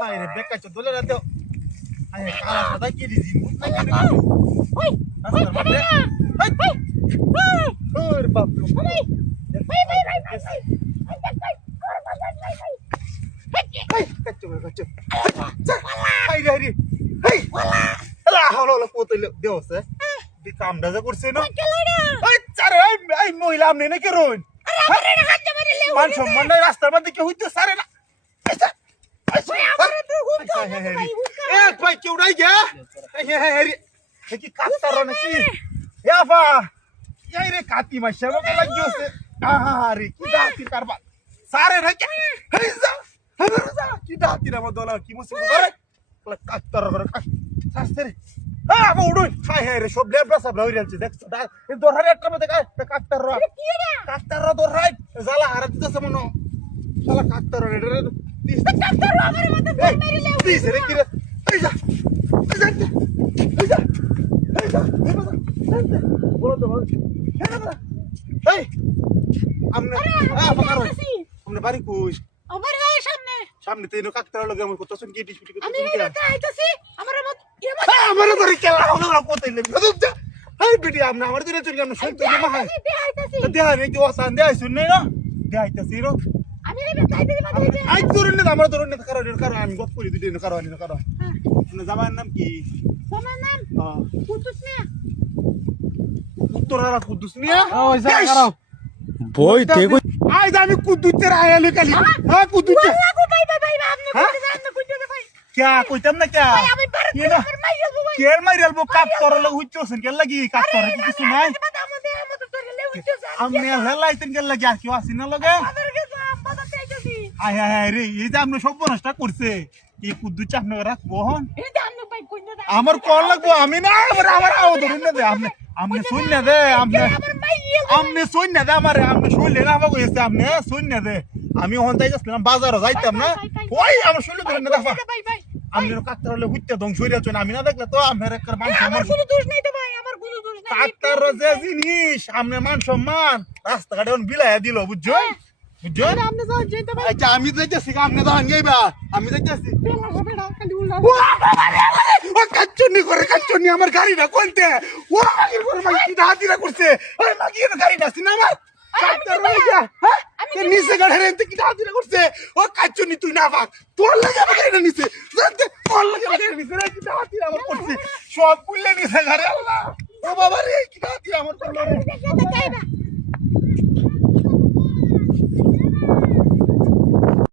Hayır, bekkaçı dolar atıyor. Hayır, kalah da gideceğim. Hayır, baplum. Kaçıyor. Hayır. Hey. Allah Allah কোতলে দেওছে দি কামটা যে করছে না এই চারে এই মহিলা আমনে না করুন আরে হাতে মারিলে মান সম্মান নাই রাস্তার মধ্যে কি হইতে সারে না এক ভাই কেউ নাই গা এই কি কাটার নাকি ইয়াফা এই রে কাটি মাইছে মতো লাগিছে আহারে কি দাতি কারবা সারে নাকি হেই যা কি দাতি রে মদলা কি মুসে করে কাটার করে শাস্ত্রে আবা উড়ুই হাই হাই রে সব লেবরা সব রই যাচ্ছে দেখছো এই দরহারে একটা মধ্যে কাটার র কাটার র দরহাই জালা হারা দিতেছে মনো শালা কাটার রে কাটার র আমার মধ্যে ফোন মারিলে প্লিজ রে কি রে এই যা বলো তো এই আমনে আমনে বাড়ি কই আমার গায়ের সামনে সামনে তো কাটার লগে আমার কত শুন কি ডিসপিটি করতে আমি এটা আইতাছি আমার আমার ধরে কেলা ওরা কোথায় নেবে যা এই বিটি আমনে আমার ধরে চুরি আমনে শুনতে না মা দেয়া নেই তো আসান দেয়া শুননে না দেয়াইতাছি রো আমি এটা কাইতে দিবা আই ধরুন না আমার ধরুন না কারণ আমি গপ করি দিদি না কারণ না জামার নাম কি তোমার নাম কুতুস মিয়া উত্তরারা কুদ্দুস মিয়া ওই যা কারো বই দেখো আই আমি কুদ্দুতের আয়ালে কালি হ্যাঁ কুদ্দুতে ভাই আপনি কইতে যান না কইতে ভাই क्या কইতাম না क्या ভাই আমি পারত ये ना মাইয়াবো ভাই কের মাইরালবো কাট করলে উচ্চছেন কেন লাগি কাট করে কিছু নাই আমনে হেলাইতেন কেন লাগি আর কি আসিন না লগে হায় হায় রে এই যে আমনে সব নষ্ট করছে এই কুদ্দু চাপনে রাখবো হন আমার কল লাগবো আমি না আমার আও ধরুন না দে আমনে শুন না দে আমনে শুন না দে আমার আমনে শুনলে না বাবু এসে আমনে শুন না দে আমি হন তাই যাচ্ছিলাম বাজারে যাইতাম না ওই আমার শুনলে ধরুন না দেখবা আমি কাকতার হলে হুইতে ধ্বংস হয়ে যাচ্ছে আমি না দেখলে তো আমার একটা মান সম্মান কাকতার যে জিনিস আমনে মান সম্মান রাস্তাঘাটে বিলাইয়া দিল বুঝছো বুঝছো আচ্ছা আমি যাইতেছি আপনি দাঁড়ান যাইবা আমি যাইতেছি ও কাচ্চনি আমার গাড়িটা কোনতে ও আগের করে মাগি হাতিরা করছে ওই মাগি গাড়িটা আছে না আমার কাকতার রয়ে যা হ্যাঁ নিচে গাড়ি রেন্তে কি হাতিরা করছে ও কাচ্চনি তুই না ভাগ তোর লাগে আমার গাড়িটা নিচে জানতে তোর লাগে আমার গাড়ি নিচে রে কি হাতিরা আমার করছে সব পুল্লে নিচে গাড়ি আল্লাহ ও বাবা রে কি হাতিরা আমার করলো রে